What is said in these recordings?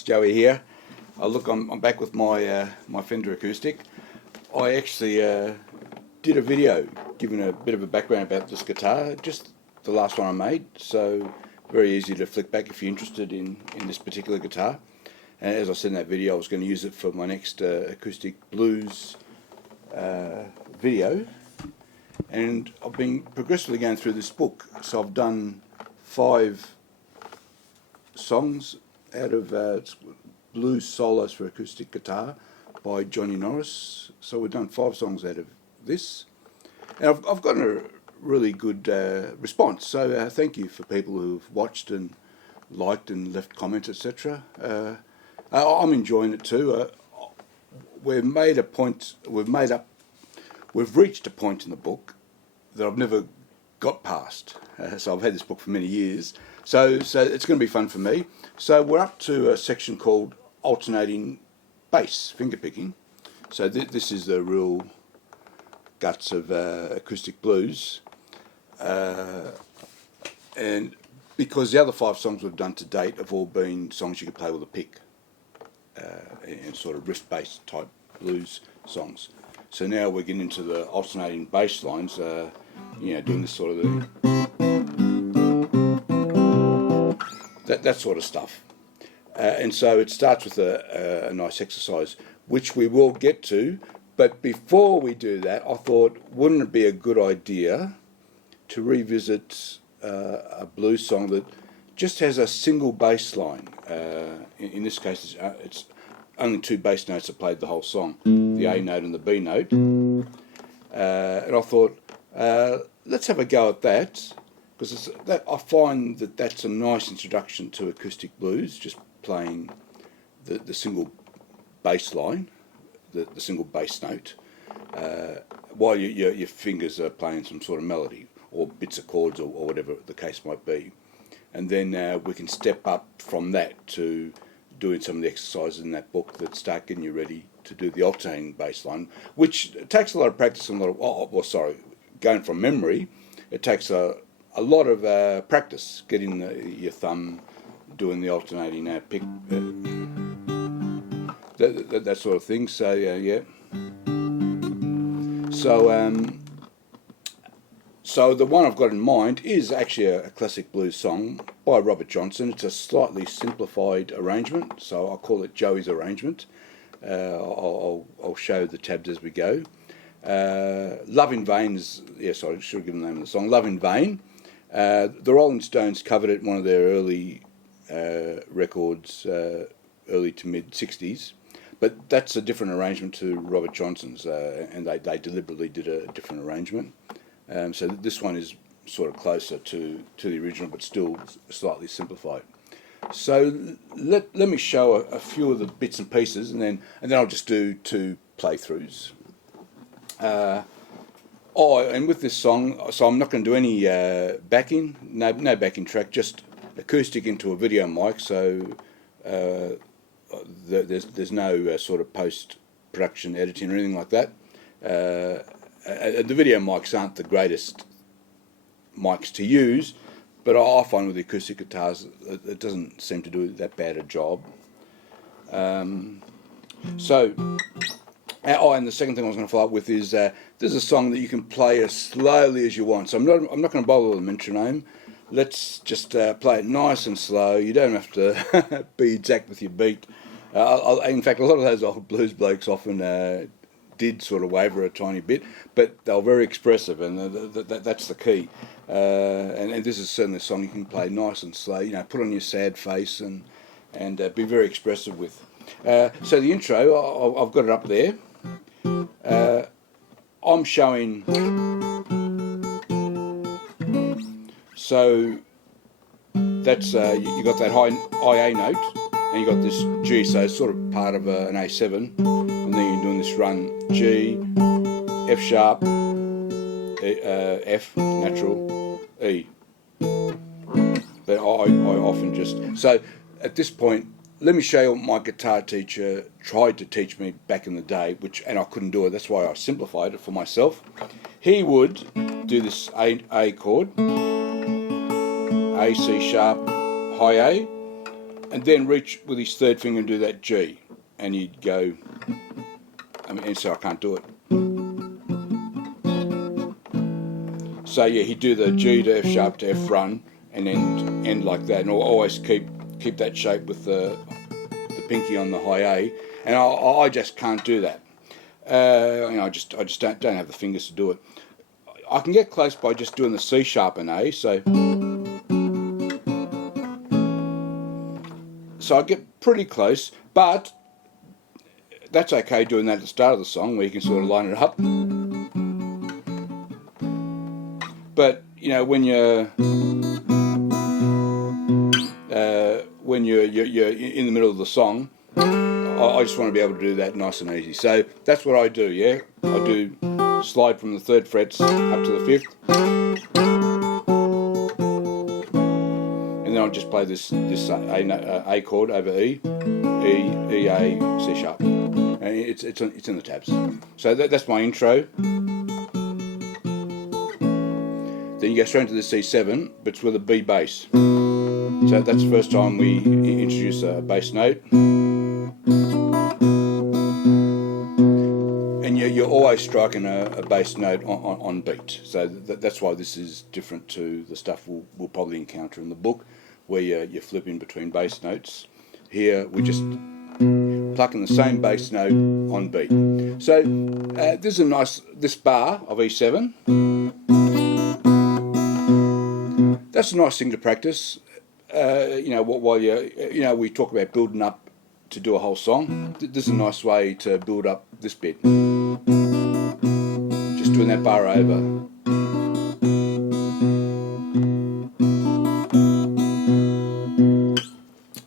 it's Joey here. Look, I'm back with my my Fender Acoustic. I actually did a video giving a bit of a background about this guitar, just the last one I made, so very easy to flick back if you're interested in this particular guitar. And as I said in that video, I was going to use it for my next acoustic blues video. And I've been progressively going through this book, so I've done 5 songs out of blues solos for acoustic guitar by Johnny Norris. So we've done 5 songs out of this, and I've gotten a really good response. So thank you for people who've watched and liked and left comments, etc. I'm enjoying it too. We've reached a point in the book that I've never got past. So I've had this book for many years. So it's going to be fun for me. So we're up to a section called alternating bass fingerpicking. So this is the real guts of acoustic blues. And because the other 5 songs we've done to date have all been songs you can play with a pick, and sort of riff-based type blues songs. So now we're getting into the alternating bass lines, doing this sort of that sort of stuff. And so it starts with a nice exercise, which we will get to. But before we do that, I thought, wouldn't it be a good idea to revisit a blues song that just has a single bass line? In this case, it's only 2 bass notes that played the whole song, the A note and the B note. And I thought, let's have a go at that, because I find that that's a nice introduction to acoustic blues, just playing the single bass line, the single bass note, while your fingers are playing some sort of melody, or bits of chords, or whatever the case might be. And then we can step up from that to doing some of the exercises in that book that start getting you ready to do the alternating bass line, which takes a lot of practice and a lot of, going from memory, it takes a lot of practice getting your thumb doing the alternating pick, that sort of thing. So yeah. So the one I've got in mind is actually a classic blues song by Robert Johnson. It's a slightly simplified arrangement, so I'll call it Joey's arrangement. I'll show the tabs as we go. Love in Vain is, yes, I should have given the name of the song, Love in Vain. The Rolling Stones covered it in one of their early records, early to mid-60s. But that's a different arrangement to Robert Johnson's, and they deliberately did a different arrangement. So this one is sort of closer to the original, but still slightly simplified. So let me show a few of the bits and pieces, and then I'll just do 2 playthroughs. And with this song, so I'm not going to do any backing, no backing track, just acoustic into a video mic. So there's no sort of post-production editing or anything like that. The video mics aren't the greatest mics to use, but I find with the acoustic guitars it doesn't seem to do that bad a job. And the second thing I was going to follow up with is there's a song that you can play as slowly as you want. So I'm not going to bother with the metronome. Let's just play it nice and slow. You don't have to be exact with your beat. In fact, a lot of those old blues blokes often did sort of waver a tiny bit, but they were very expressive, and that's the key. And this is certainly a song you can play nice and slow. Put on your sad face and be very expressive with. So the intro, I've got it up there. I'm showing. So that's you got that high A note, and you got this G. So it's sort of part of an A7, and then you're doing this run G, F sharp, F natural, E. But I often just, so at this point, let me show you what my guitar teacher tried to teach me back in the day, and I couldn't do it. That's why I simplified it for myself. He would do this A chord, A, C sharp, high A, and then reach with his third finger and do that G, and he'd go. And so I can't do it. So yeah, he'd do the G to F sharp to F run, and then end like that, and always keep that shape with the pinky on the high A, and I just can't do that. I just don't have the fingers to do it. I can get close by just doing the C sharp and A, so I get pretty close, but that's okay doing that at the start of the song where you can sort of line it up. But when you're in the middle of the song, I just want to be able to do that nice and easy. So that's what I do. Yeah, I do slide from the 3rd frets up to the 5th, and then I'll just play this A chord over E, A, C sharp, and it's in the tabs. So that's my intro. Then you go straight into the C7, but it's with a B bass. So that's the first time we introduce a bass note. And you're always striking a bass note on beat. So that's why this is different to the stuff we'll probably encounter in the book, where you flip in between bass notes. Here we're just plucking the same bass note on beat. So this bar of E7. That's a nice thing to practice. While we talk about building up to do a whole song. This is a nice way to build up this bit. Just doing that bar over.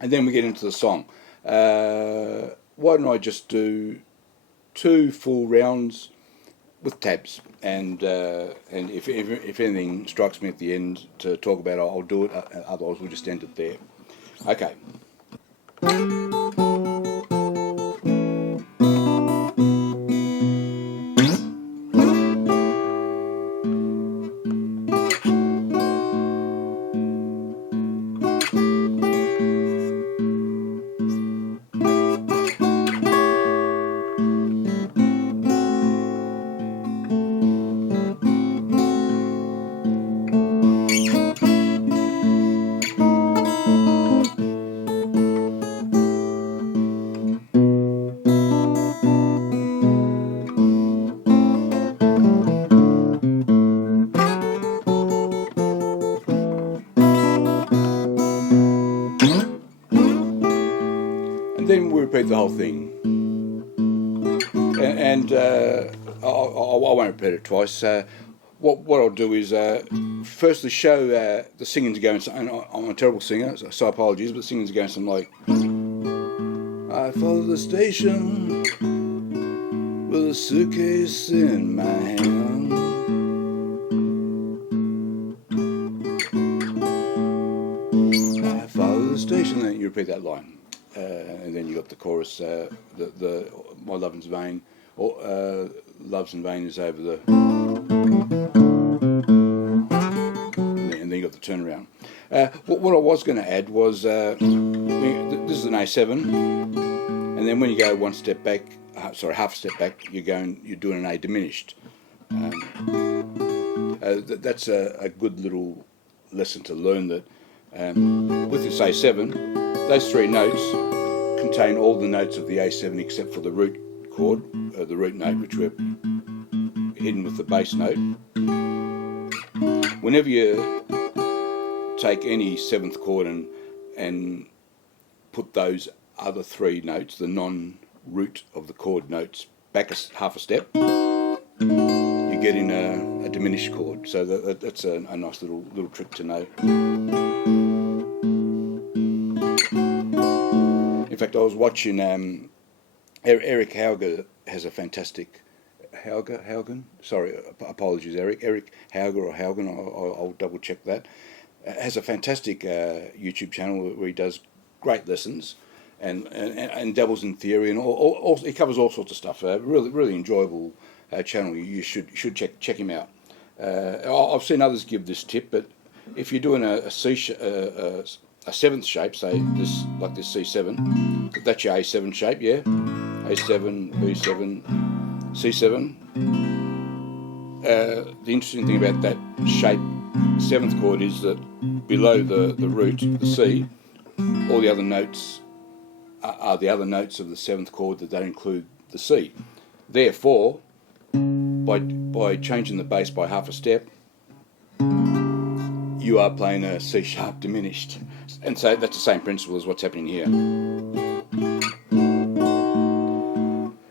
And then we get into the song. Why don't I just do 2 full rounds with tabs, and if anything strikes me at the end to talk about, I'll do it. Otherwise, we'll just end it there. Okay. Then we repeat the whole thing, and I won't repeat it twice. What I'll do is firstly show the singing to go, and I'm a terrible singer, so apologies, but the singing to go something like, I follow the station with a suitcase in my hand. I follow the station, then you repeat that line. And then you got the chorus, the my love in vain, or love's in vain is over the, and then you got the turnaround. What I was going to add was this is an A7, and then when you go one step back, half a step back, you're doing an A diminished. That's a good little lesson to learn that with this A7. Those 3 notes contain all the notes of the A7 except for the root chord, the root note, which we're hidden with the bass note. Whenever you take any 7th chord and put those other 3 notes, the non-root of the chord notes, back half a step, you're getting a diminished chord. So that's a nice little trick to know. In fact, I was watching Eric Haugen has a fantastic Haugen. Sorry, apologies, Eric Haugen or Haugen. I'll double check that. Has a fantastic YouTube channel where he does great lessons and dabbles in theory and all he covers all sorts of stuff. Really enjoyable channel. You should check him out. I've seen others give this tip, but if you're doing a a seventh shape, say this, like this C7, that's your A7 shape, yeah, A7, B7, C7. The interesting thing about that shape seventh chord is that below the root, the C, all the other notes are the other notes of the seventh chord that don't include the C. Therefore, by changing the bass by half a step, you are playing a C sharp diminished. And so that's the same principle as what's happening here.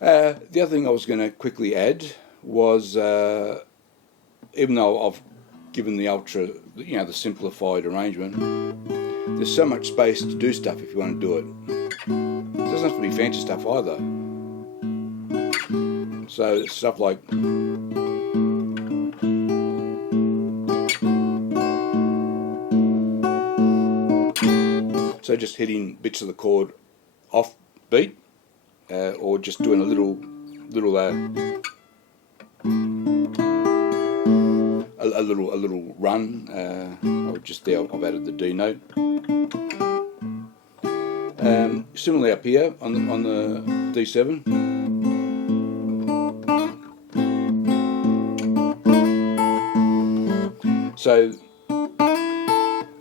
The other thing I was going to quickly add was, even though I've given the the simplified arrangement, there's so much space to do stuff if you want to do it. It doesn't have to be fancy stuff either. So stuff like just hitting bits of the chord off beat, or just doing a little run. Just there I've added the D note. Similarly up here on the D7. So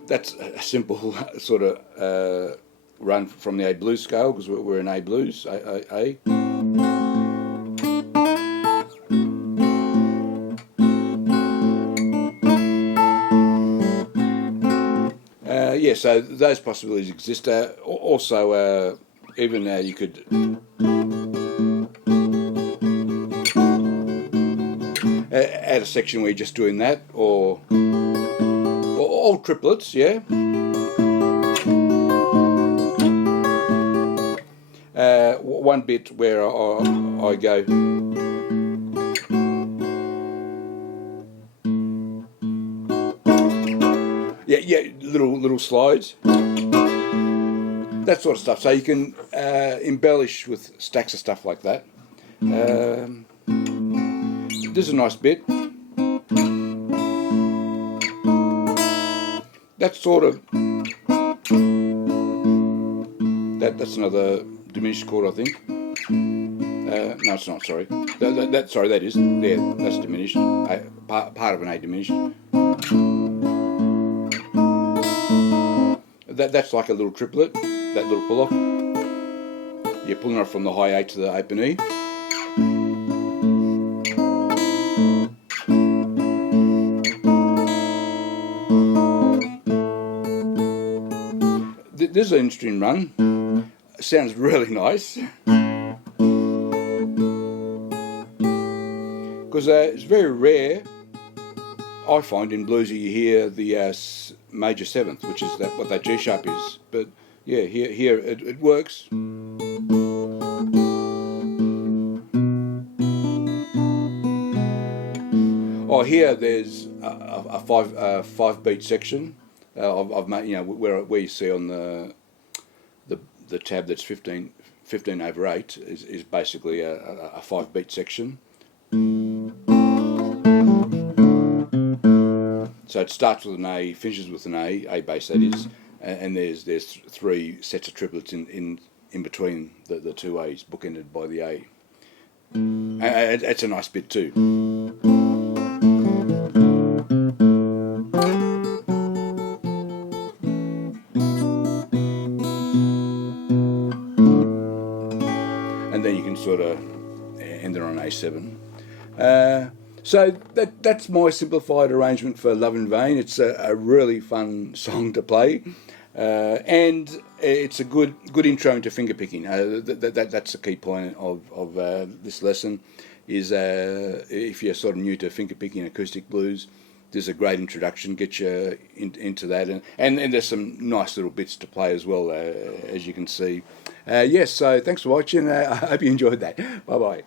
that's a simple sort of run from the A blues scale, because we're in A blues, A. Yeah, so those possibilities exist. Also, even you could add a section where you're just doing that, or all triplets, yeah. One bit where I go. Yeah, little slides, that sort of stuff. So you can embellish with stacks of stuff like that. This is a nice bit. That's sort of that's another diminished chord, I think. No, it's not. Sorry, that is. There, that's diminished. Part of an A diminished. That's like a little triplet, that little pull-off. You're pulling off from the high A to the open E. This is an interesting run. It sounds really nice. Because it's very rare, I find, in blues you hear the major seventh, which is what that G sharp is. But yeah, here it works. Oh, here there's a five beat section. I've made, where you see on the tab that's 15/8 is basically a 5 beat section. So it starts with an A, finishes with an A bass that is, and there's 3 sets of triplets in between the 2 A's, bookended by the A. It's a nice bit too. And then you can sort of end it on A7. So that's my simplified arrangement for Love in Vain. It's a really fun song to play, and it's a good intro into fingerpicking. That's the key point of this lesson. Is if you're sort of new to fingerpicking acoustic blues, there's a great introduction. Get you into that, and there's some nice little bits to play as well, as you can see. Yes, so thanks for watching. I hope you enjoyed that. Bye bye.